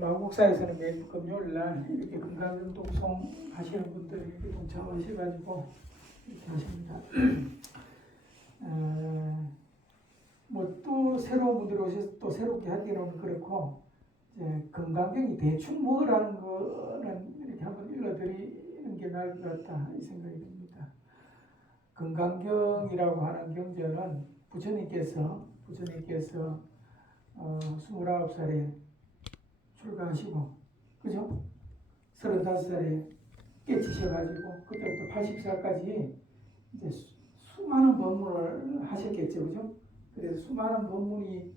마곡사에서는 매주 금요일 날 이렇게 건강경 동송 하시는 분들이 이렇게 동참하셔가지고 이렇게 하십니다. 뭐 또 새로운 분들이 오셔서 또 새롭게 하기는 그렇고, 이제 건강경이 대충 뭐라는 거는 이렇게 한번 읽어드리는 게 나을 것 같다 이 생각이 듭니다. 건강경이라고 하는 경전은 부처님께서 29살에 출가하시고, 그죠? 35살에 깨치셔가지고 그때부터 80살까지 이제 수많은 법문을 하셨겠죠, 그죠? 그래서 수많은 법문이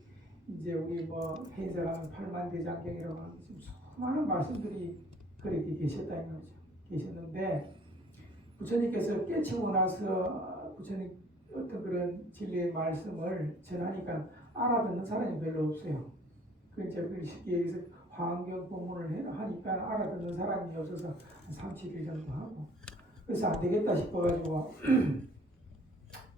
이제 우리 뭐 해인사가는 8만대장경이라고 하는 지금 수많은 말씀들이 그렇게 계셨다는 거죠. 계셨는데 부처님께서 깨치고 나서 부처님 어떤 그런 진리의 말씀을 전하니까 알아듣는 사람이 별로 없어요. 그 이제 쉽게 얘기해서 화엄경 법문을 하니까 알아듣는 사람이 없어서 한 3, 7일 정도 하고, 그래서 안 되겠다 싶어가지고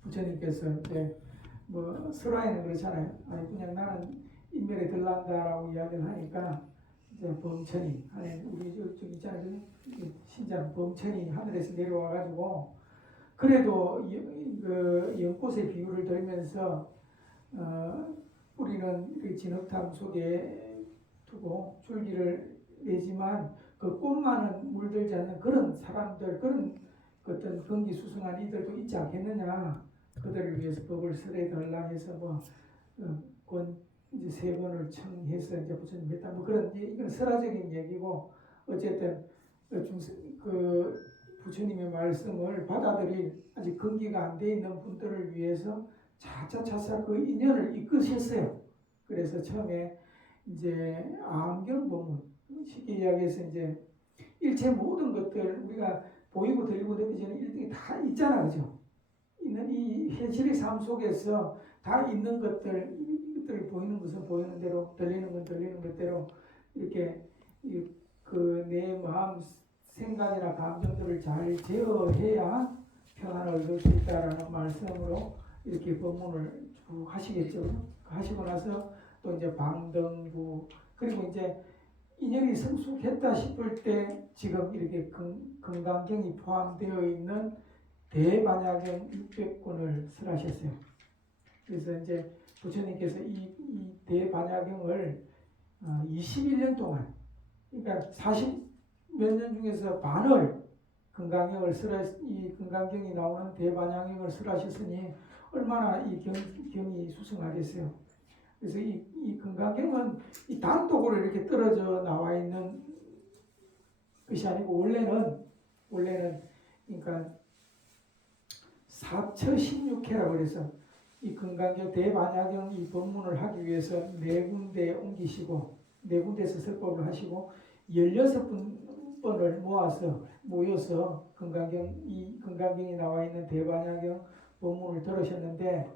부처님께서 이제 뭐 설화에는 그렇잖아요. 아니 그냥 나는 인멸에 들란다라고 이야기를 하니까 이제 범천이, 아니 우리 저기 있잖아요, 신자는 범천이 하늘에서 내려와가지고 그래도 그 연꽃의 비유를 들면서 뿌리는 진흙탕 속에 두고 줄기를 내지만 그 꽃만은 물들지 않는 그런 사람들, 그런 어떤 건기수승한 이들도 있지 않겠느냐. 그들을 위해서 법을 설해달라 해서 이제 3번을 청해서 이제 부처님 했다. 뭐 그런, 이건 설화적인 얘기고, 어쨌든 그 부처님의 말씀을 받아들일 아직 건기가 안 돼 있는 분들을 위해서 차차차차 그 인연을 이끄셨어요. 그래서 처음에 이제 암경 법문, 쉽게 이야기해서 이제 일체 모든 것들 우리가 보이고 들리고 느껴지는 일들이 다 있잖아, 그죠? 있는 이 현실의 삶 속에서 다 있는 것들, 이것들 보이는 것은 보이는 대로, 들리는 건 들리는 것대로 이렇게 그 내 마음 생각이나 감정들을 잘 제어해야 평안을 얻을 수 있다라는 말씀으로 이렇게 법문을 쭉 하시겠죠. 하시고 나서 또 이제 방등부, 그리고 이제 인연이 성숙했다 싶을 때 지금 이렇게 건강경이 포함되어 있는 대반야경 600권을 설하셨어요. 그래서 이제 부처님께서 이 대반야경을 21년 동안, 그러니까 40 몇 년 중에서 반을 이 건강경이 나오는 대반야경을 설하셨으니 얼마나 이 경이 수승하겠어요. 그래서 이 건강경은 이 단독으로 이렇게 떨어져 나와 있는 것이 아니고 원래는 그러니까 4처16회라고 그래서 이 건강경 대반야경 이 법문을 하기 위해서 4군데 옮기시고 4군데에서 설법을 하시고 16번을 모여서 이 건강경이 나와 있는 대반야경 법문을 들으셨는데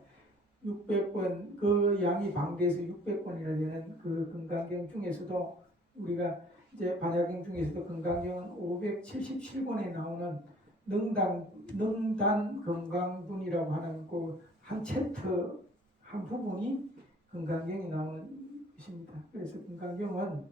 600권, 그 양이 방대해서 600권이나 되는 그 건강경 중에서도 우리가 이제 반야경 중에서도 건강경은 577권에 나오는 능단 건강분이라고 하는 그 한 챕터 한 부분이 건강경이 나오는 것입니다. 그래서 건강경은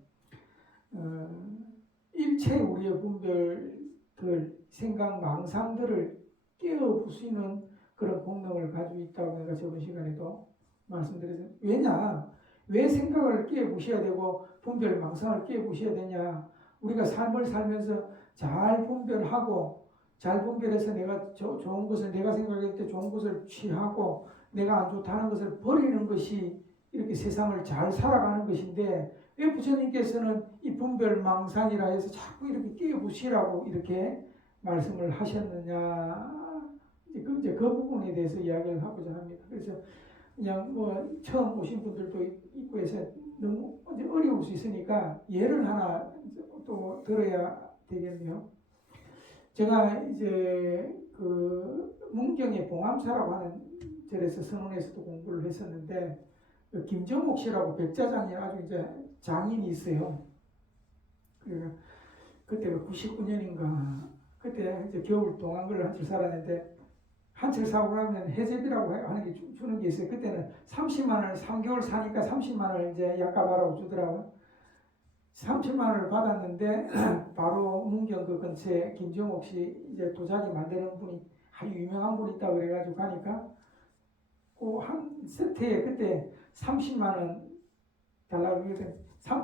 일체 우리의 분별들, 생각, 망상들을 깨어 부수는 그런功能을 가지고 있다고 내가 저번 시간에도 말씀드렸어요. 왜 생각을 깨어 부셔야 되고 분별, 망상을 깨어 부셔야 되냐? 우리가 삶을 살면서 잘 분별하고 잘 분별해서 내가 좋은 것을, 내가 생각할 때 좋은 것을 취하고 내가 안 좋다는 것을 버리는 것이 이렇게 세상을 잘 살아가는 것인데 왜 부처님께서는 이 분별 망상이라 해서 자꾸 이렇게 깨부시라고 이렇게 말씀을 하셨느냐, 이제 그 부분에 대해서 이야기를 하고자 합니다. 그래서 그냥 뭐 처음 오신 분들도 있고 해서 너무 어려울 수 있으니까 예를 하나 또 들어야 되겠네요. 제가 이제 그 문경의 봉암사라고 하는 절에서 선원에서도 공부를 했었는데 그 김정옥 씨라고 백자장이 아주 이제 장인이 있어요. 그러니까 그때가 99년인가 그때 이제 겨울 동안글을 한철 살았는데 한철 사고 나면 해제비라고 하는 게 주는 게 있어요. 그때는 30만 원을 3개월 사니까 30만 원을 이제 약값하라고 주더라고요. 30만 원을 받았는데 바로 문경 그 근처에 김정옥 씨 이제 도자기 만드는 분이 아주 유명한 분이 있다고 그래가지고 가니까 그 한 세트에 그때 30만 원 달라고 그랬더니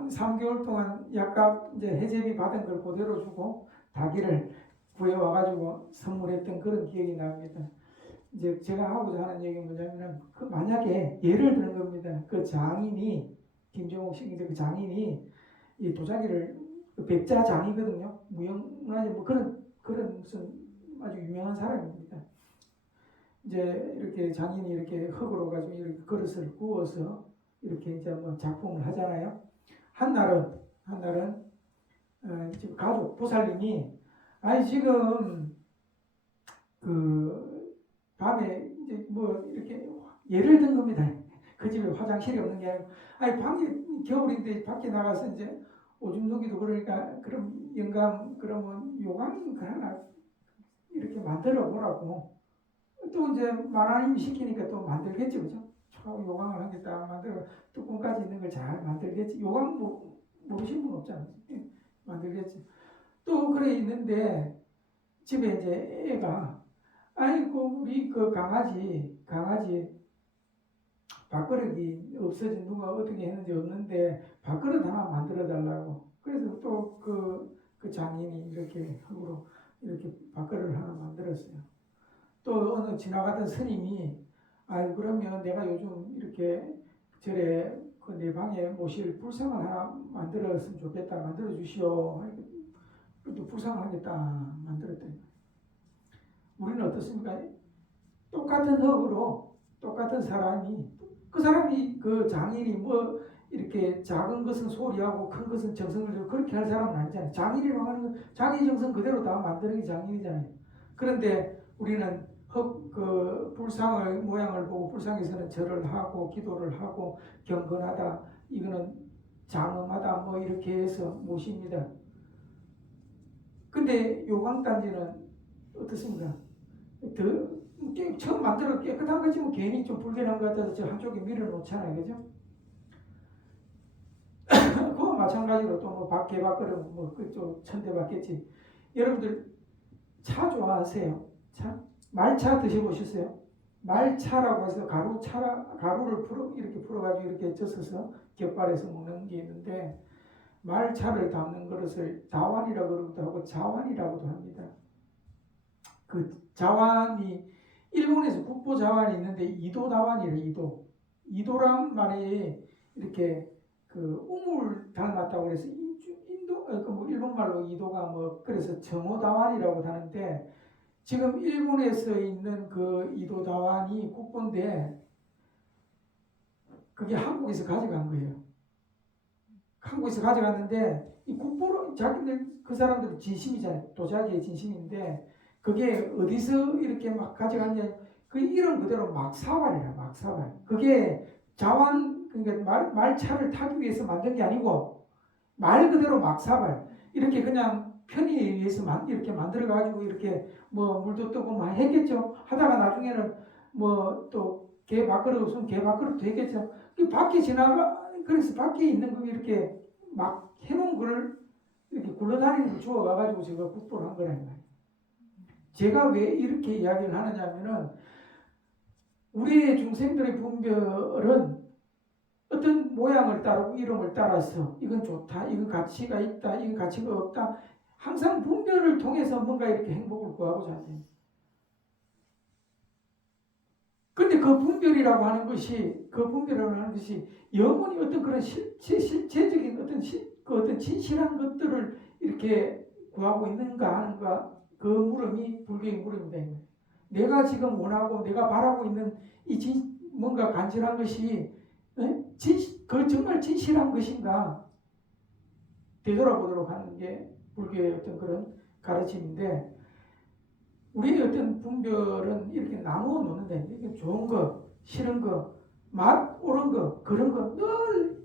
3개월 동안 약값 이제 해제비 받은 걸 그대로 주고 닭이를 구해와가지고 선물했던 그런 기억이 납니다. 이제 제가 하고자 하는 얘기는 뭐냐면은 그 만약에 예를 드는 겁니다. 그 장인이 김정옥 씨 이제 그 장인이 이 도자기를 그 백자 장이거든요. 무형문화재 뭐 그런 무슨 아주 유명한 사람입니다. 이제 이렇게 장인이 이렇게 흙으로 가지고 이렇게 그릇을 구워서 이렇게 이제 뭐 작품을 하잖아요. 한날은 지금 가족 보살님이 아니 지금 그 밤에 이제 뭐 이렇게 예를 든 겁니다. 그 집에 화장실이 없는 게 아니고 아니 밤에 겨울인데 밖에 나가서 이제 오줌 누기도 그러니까 그럼 영감 그러면 요강 하나 이렇게 만들어 보라고 또 이제 만화님 시키니까 또 만들겠지 그죠? 요강을 하겠다 만들어 뚜껑까지 있는 걸 잘 만들겠지. 요강 모르신 분 없잖아요. 만들겠지. 또 그래 있는데 집에 이제 애가 아이고 우리 그 강아지 밥그릇이 없어진 누가 어떻게 했는지 없는데 밥그릇 하나 만들어 달라고. 그래서 또 그 장인이 이렇게 흙으로 이렇게 밥그릇을 하나 만들었어요. 또 어느 지나가던 스님이 아유 그러면 내가 요즘 이렇게 절에 그 내 방에 모실 불상을 하나 만들었으면 좋겠다. 만들어 주시오. 또 불상을 하겠다 만들었더니 우리는 어떻습니까? 똑같은 흙으로 똑같은 사람이 그 사람이 그 장인이 뭐 이렇게 작은 것은 소리하고 큰 것은 정성을 주고 그렇게 할 사람은 아니잖아요. 장인이라고 하는 건 자기 정성 그대로 다 만드는 게 장인이잖아요. 그런데 우리는 그 불상의 모양을 보고 불상에서는 절을 하고 기도를 하고 경건하다 이거는 장엄하다 뭐 이렇게 해서 모십니다. 근데 요강단지는 어떻습니까? 처음 만들어 깨끗한 거지 뭐 괜히 좀 불편한 것 같아서 저 한쪽에 밀어놓잖아요, 그죠? 그거 마찬가지로 또 뭐 밖에 밖으로 뭐 그쪽 천대받겠지. 여러분들 차 좋아하세요? 차? 말차 드셔보셨어요? 말차라고 해서 가루를 이렇게 풀어가지고 이렇게 젖어서 곁발에서 먹는 게 있는데 말차를 담는 그릇을 다완이라고 그러기도 하고 자완이라고도 합니다. 그 자완이 일본에서 국보 자완이 있는데 이도 다완이래. 이도란 말이 이렇게 그 우물 닮았다고 해서 인도 뭐 일본 말로 이도가 뭐 그래서 정오다완이라고 하는데 지금 일본에서 있는 그 이도 다완이 국보인데 그게 한국에서 가져간 거예요. 한국에서 가져갔는데 이 국보로 자기들 그 사람들이 진심이잖아요. 도자기의 진심인데 그게 어디서 이렇게 막 가져갔냐 그 이름 그대로 막사발이라 막사발. 그게 자완 그러니까 말차를 타기 위해서 만든 게 아니고 말 그대로 막사발 이렇게 그냥 편의에 의해서 이렇게 만들어 가지고 이렇게 뭐 물도 뜨고 막 했겠죠. 하다가 나중에는 뭐 또 개 밥그릇 없으면 개 밥그릇도 했겠죠. 그 밖에 그래서 밖에 있는 거 이렇게 막 해놓은 걸 이렇게 굴러다니는 걸 주워 와가지고 제가 국보를 한 거란 말이에요. 제가 왜 이렇게 이야기를 하느냐면은 우리의 중생들의 분별은 어떤 모양을 따르고 이름을 따라서 이건 좋다, 이건 가치가 있다, 이건 가치가 없다. 항상 분별을 통해서 뭔가 이렇게 행복을 구하고자 합니다. 근데 그 분별이라고 하는 것이 영원히 어떤 그런 실체적인 어떤 진실한 것들을 이렇게 구하고 있는가 하는가 그 물음이 불교의 물음입니다. 내가 지금 원하고 내가 바라고 있는 뭔가 간절한 것이 그 정말 진실한 것인가 되돌아보도록 하는 게 불교의 어떤 그런 가르침인데 우리의 어떤 분별은 이렇게 나누어 놓는데 이게 좋은 거, 싫은 거, 맛 옳은 거, 그런 거 늘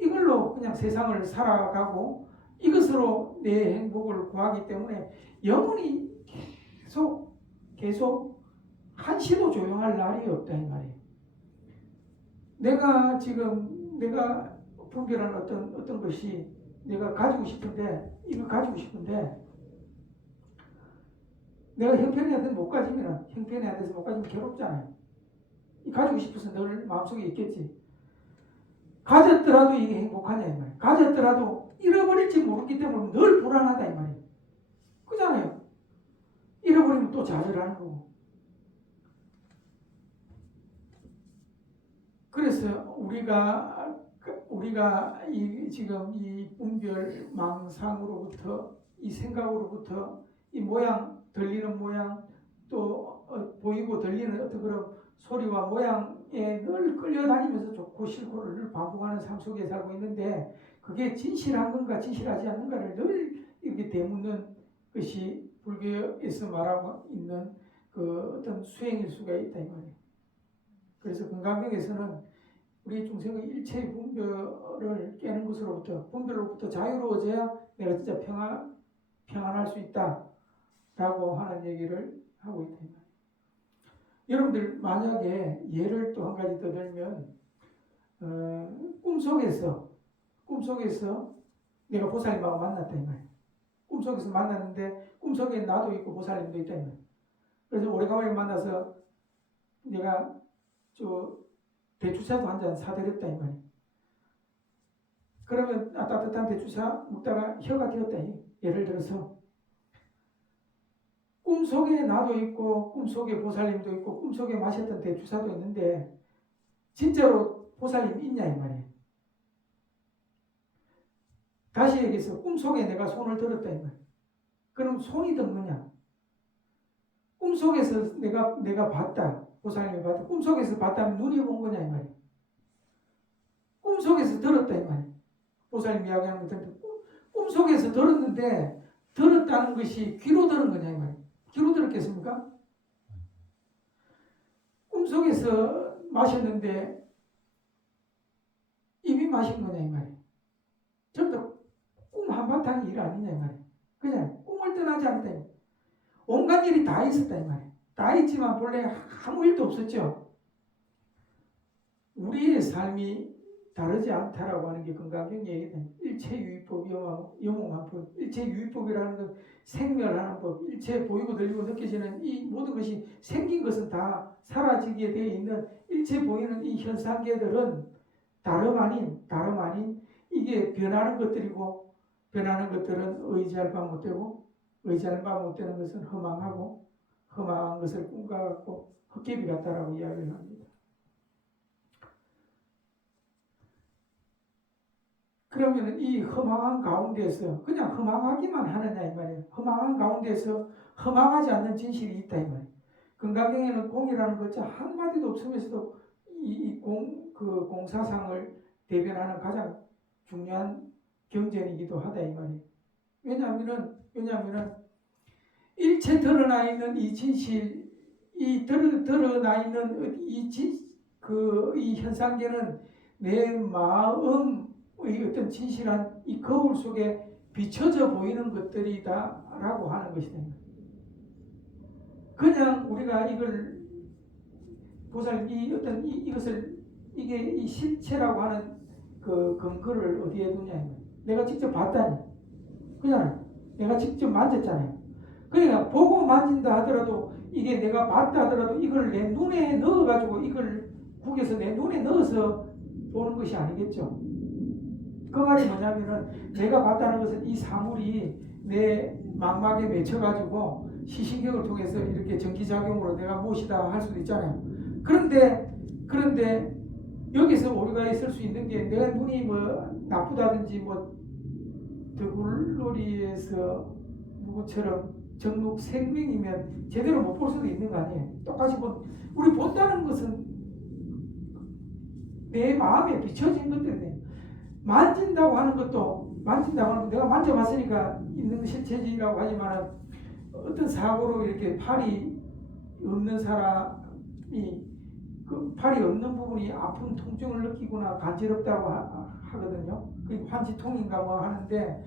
이걸로 그냥 세상을 살아가고 이것으로 내 행복을 구하기 때문에 영원히 계속 한시도 조용할 날이 없다 이 말이에요. 내가 분별한 어떤 것이 내가 가지고 싶은데 이거 가지고 싶은데 내가 형편이 못 가지면 형편이 안 돼서 못 가지면 괴롭잖아요. 가지고 싶어서 늘 마음속에 있겠지. 가졌더라도 이게 행복하냐 이 말이에요. 가졌더라도 잃어버릴지 모르기 때문에 늘 불안하다 이 말이에요. 그잖아요. 잃어버리면 또 좌절하는 거고. 그래서 우리가 지금 이 분별망상으로부터 이 생각으로부터 이 모양 들리는 모양 또 보이고 들리는 어떤 그런 소리와 모양에 늘 끌려다니면서 좋고 싫고를 늘 반복하는 삶 속에 살고 있는데 그게 진실한 건가 진실하지 않는가를 늘 이렇게 되묻는 것이 불교에서 말하고 있는 그 어떤 수행일 수가 있다 이 말이에요. 그래서 건강경에서는 우리 중생의 일체의 분별을 깨는 것으로부터 분별로부터 자유로워져야 내가 진짜 평안할 수 있다라고 하는 얘기를 하고 있다. 여러분들 만약에 예를 또 한 가지 더 들면 꿈속에서 내가 보살님하고 만났다 이 말이에요. 꿈속에서 만났는데 꿈속에 나도 있고 보살님도 있다 이 말이에요. 그래서 오래간만에 만나서 내가 대추차도 한 잔 사드렸다 이 말이에요. 그러면 따뜻한 대추차 먹다가 혀가 튀었다. 예를 들어서 꿈속에 나도 있고 꿈속에 보살님도 있고 꿈속에 마셨던 대추차도 있는데 진짜로 보살님이 있냐 이 말이에요. 다시 얘기해서 꿈속에 내가 손을 들었다 이 말이에요. 그럼 손이 든 거냐? 꿈속에서 내가 봤다. 보살님을 봤다. 꿈속에서 봤다면 눈이 본 거냐 이 말이에요. 꿈속에서 들었다 이 말이에요. 보살님 이야기하는 것들 꿈속에서 들었는데 들었다는 것이 귀로 들은 거냐 이 말이에요. 귀로 들었겠습니까? 꿈속에서 마셨는데 입이 마신 거냐 이 말이에요. 전부 다 꿈 한바탕이 일 아니냐 이 말이에요. 그냥 꿈을 떠나지 않았다 이 말이에요. 온갖 일이 다 있었다 이 말이에요. 다 있지만 본래 아무 일도 없었죠. 우리의 삶이 다르지 않다라고 하는 게 건강경 얘기다. 일체유의법, 영웅한법. 일체유의법이라는 건 생멸하는 법. 일체 보이고 들리고 느껴지는 이 모든 것이 생긴 것은 다 사라지게 되어 있는 일체 보이는 이 현상계들은 다름 아닌 이게 변하는 것들이고 변하는 것들은 의지할 바 못되고 의지할 바 못되는 것은 허망하고 허망한 것을 꿈과 같고 헛개비 같다라고 이야기를 합니다. 그러면 이 허망한 가운데서 그냥 허망하기만 하느냐 이 말이에요. 허망한 가운데서 허망하지 않는 진실이 있다 이 말이에요. 건강경에는 공이라는 글자 한마디도 없으면서도 그 공사상을 대변하는 가장 중요한 경전이기도 하다 이 말이에요. 왜냐하면은 일체 드러나 있는 이 진실, 이 드러나 있는 이 현상계는 내 마음의 어떤 진실한 이 거울 속에 비춰져 보이는 것들이다라고 하는 것이다. 그냥 우리가 이걸 보살 이것을 이게 이 실체라고 하는 그 근거를 어디에 두냐? 내가 직접 봤다니, 그잖아요. 내가 직접 만졌잖아요. 그러니까 보고 만진다 하더라도 이게 내가 봤다 하더라도 이걸 내 눈에 넣어가지고 이걸 국에서 내 눈에 넣어서 보는 것이 아니겠죠. 그 말이 뭐냐면은 내가 봤다는 것은 이 사물이 내 망막에 맺혀가지고 시신경을 통해서 이렇게 전기작용으로 내가 무엇이다 할 수도 있잖아요. 그런데 여기서 우리가 있을 수 있는 게 내가 눈이 뭐 나쁘다든지 뭐 더굴놀이에서 누구처럼 정록 생명이면 제대로 못 볼 수도 있는 거 아니에요. 똑같이 우리 본다는 것은 내 마음에 비춰진 것들이에요. 만진다고 하는 것도 내가 만져봤으니까 있는 실체지라고 하지만 어떤 사고로 이렇게 팔이 없는 사람이 그 팔이 없는 부분이 아픈 통증을 느끼거나 간지럽다고 하거든요. 그게 환지통인가 뭐 하는데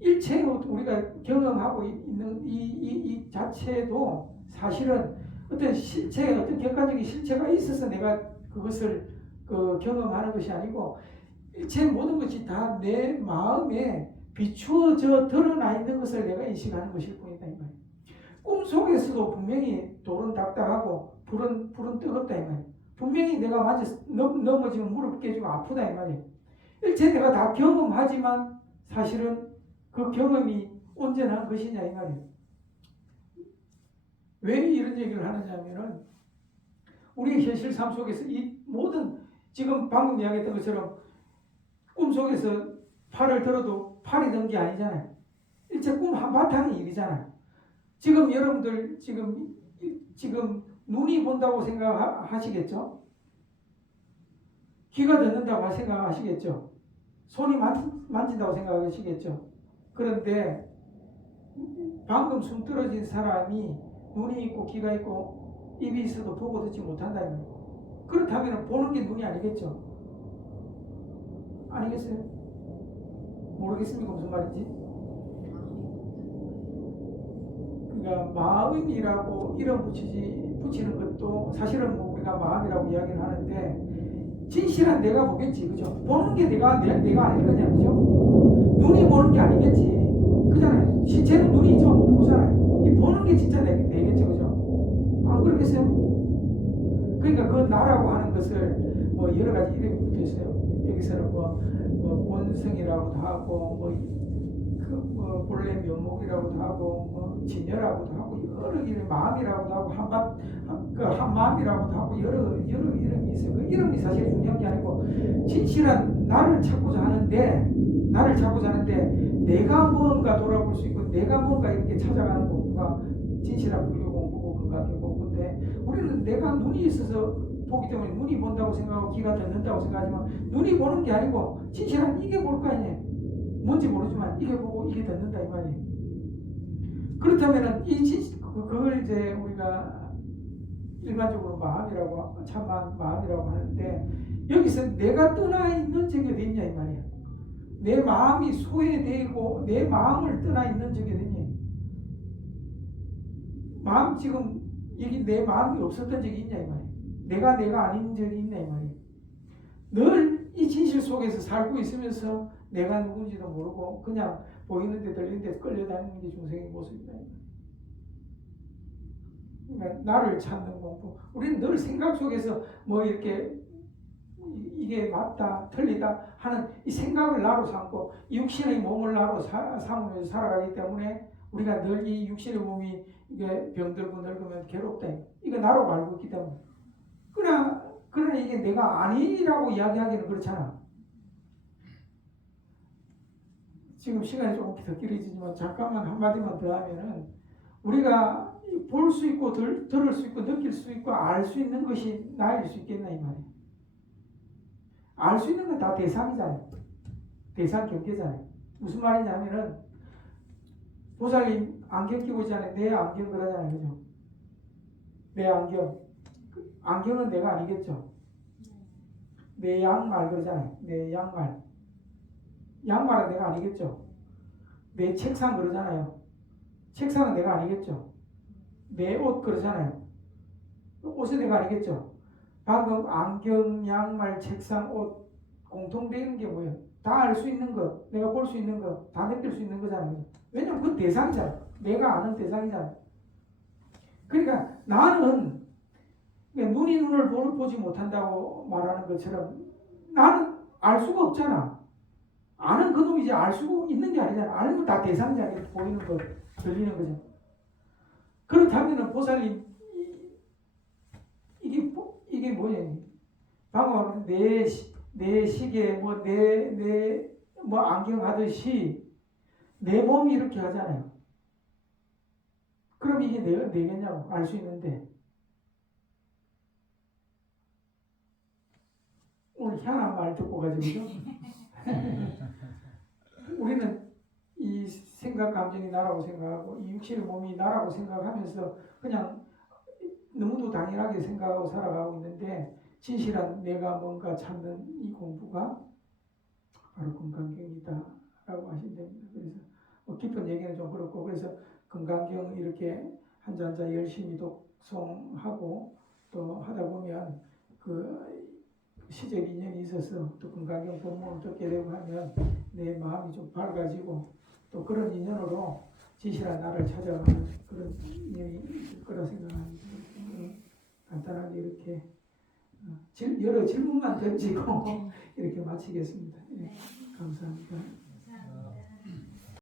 일체로 우리가 경험하고 있는 이 자체도 사실은 어떤 실체, 어떤 객관적인 실체가 있어서 내가 그것을 경험하는 것이 아니고 일체 모든 것이 다 내 마음에 비추어져 드러나 있는 것을 내가 인식하는 것일 뿐이다 이 말이에요. 꿈속에서도 분명히 돌은 딱딱하고 불은 뜨겁다 이 말이에요. 분명히 내가 맞아 넘어지면 무릎 깨지고 아프다 이 말이에요. 일체 내가 다 경험하지만 사실은 그 경험이 온전한 것이냐 이 말이에요. 왜 이런 얘기를 하느냐면은 우리 현실 삶 속에서 이 모든 지금 방금 이야기했던 것처럼 꿈속에서 팔을 들어도 팔이 든 게 아니잖아요. 일체 꿈 한바탕의 일이잖아요. 지금 여러분들 지금 눈이 본다고 생각하시겠죠? 귀가 듣는다고 생각하시겠죠? 손이 만진다고 생각하시겠죠? 그런데 방금 숨 떨어진 사람이 눈이 있고 귀가 있고 입이 있어도 보고 듣지 못한다면 그렇다면 보는 게 눈이 아니겠죠? 아니겠어요? 모르겠습니까? 무슨 말인지? 그러니까 마음이라고 이름 붙이는 것도 사실은 뭐 우리가 마음이라고 이야기를 하는데 진실한 내가 보겠지, 그죠? 보는 게 내가 아닐 거냐, 그죠? 눈이 보는 게 아니겠지, 그잖아요. 실제는 눈이 있지만 못 보잖아요. 이 보는 게 진짜 내겠죠, 그죠? 안 그러겠어요? 그러니까 그 나라고 하는 것을 뭐 여러 가지 이름이 붙어 있어요. 여기서는 뭐 본성이라고도 하고 뭐 본래 면목이라고도 하고 뭐 진여라고도 하고 여러 이름 마음이라고도 하고 한마음이라고도 하고 여러 이름이 있어요. 그 이름이 사실 중요한 게 아니고 진실한 나를 찾고자 하는데 내가 뭔가 돌아볼 수 있고 내가 뭔가 이렇게 찾아가는 공부가 진실한 불교 공부고 건강교 공부인데 우리는 내가 눈이 있어서 보기 때문에 눈이 본다고 생각하고 귀가 듣는다고 생각하지만 눈이 보는 게 아니고 진실한 이게 볼 거 아니에요. 뭔지 모르지만 이게 보고 이게 듣는다 이 말이에요. 그렇다면은 그걸 이제 우리가 일반적으로 마음이라고 참한 마음이라고 하는데 여기서 내가 떠나 있는 적이 어디 있냐 이 말이에요. 내 마음이 소외되고 내 마음을 떠나 있는 적이 어디 있냐. 마음 지금 여기 내 마음이 없었던 적이 있냐 이 말이에요. 내가 아닌 적이 있냐 이 말이에요. 늘 이 진실 속에서 살고 있으면서 내가 누군지도 모르고 그냥 보이는 데 들리는 데 끌려다니는 게 중생의 모습이다. 그러니까 나를 찾는 공부. 우리는 늘 생각 속에서 뭐 이렇게 이게 맞다 틀리다 하는 이 생각을 나로 삼고 육신의 몸을 나로 삼으면서 살아가기 때문에 우리가 늘 이 육신의 몸이 이게 병들고 늙으면 괴롭다. 이거 나로 알고 있기 때문에. 그러나 이게 내가 아니라고 이야기하기는 그렇잖아. 지금 시간이 조금 더 길어지지만 잠깐만 한마디만 더 하면은 우리가 볼 수 있고 들을 수 있고 느낄 수 있고 알 수 있는 것이 나일 수 있겠나 이 말이에요. 알 수 있는 건 다 대상이잖아요. 대상 경계잖아요. 무슨 말이냐면은 보살님 안경 끼고 있잖아요. 내 안경 그러잖아요. 그죠? 내 안경. 안경은 내가 아니겠죠. 내 양말 그러잖아요. 내 양말. 양말은 내가 아니겠죠. 내 책상 그러잖아요. 책상은 내가 아니겠죠. 내 옷 그러잖아요. 옷은 내가 아니겠죠. 방금 안경, 양말, 책상, 옷 공통되는 게 뭐예요? 다 알 수 있는 거, 내가 볼 수 있는 거, 다 느낄 수 있는 거잖아요. 왜냐면 그건 대상이잖아요. 내가 아는 대상이잖아요. 그러니까 나는 눈이 눈을 보지 못한다고 말하는 것처럼 나는 알 수가 없잖아. 아는 그놈이지 알 수가 있는 게 아니잖아. 아는 건 다 대상이잖아. 이렇게 보이는 거, 들리는 거죠. 그렇다면 보살님 이게 뭐예요? 방금 내 시계 뭐 안경 하듯이 내 몸이 이렇게 하잖아요. 그럼 이게 내겠냐고 알 수 있는데 오늘 희한한 말 듣고 가지고 우리는 이 생각 감정이 나라고 생각하고 이 육신의 몸이 나라고 생각하면서 그냥 너무도 당연하게 생각하고 살아가고 있는데 진실한 내가 뭔가 찾는 이 공부가 바로 건강경이다 라고 하시면 됩니다. 그래서 뭐 깊은 얘기는 좀 그렇고 그래서 건강경 이렇게 한자 열심히 독송하고 또 하다 보면 그 시적 인연이 있어서 또 건강경 법문을 듣게 되고 하면 내 마음이 좀 밝아지고 또 그런 인연으로 지시라 나를 찾아가는 그런 인연이 있을 거라 생각합니다. 간단하게 이렇게 여러 질문만 던지고 이렇게 마치겠습니다. 예, 감사합니다.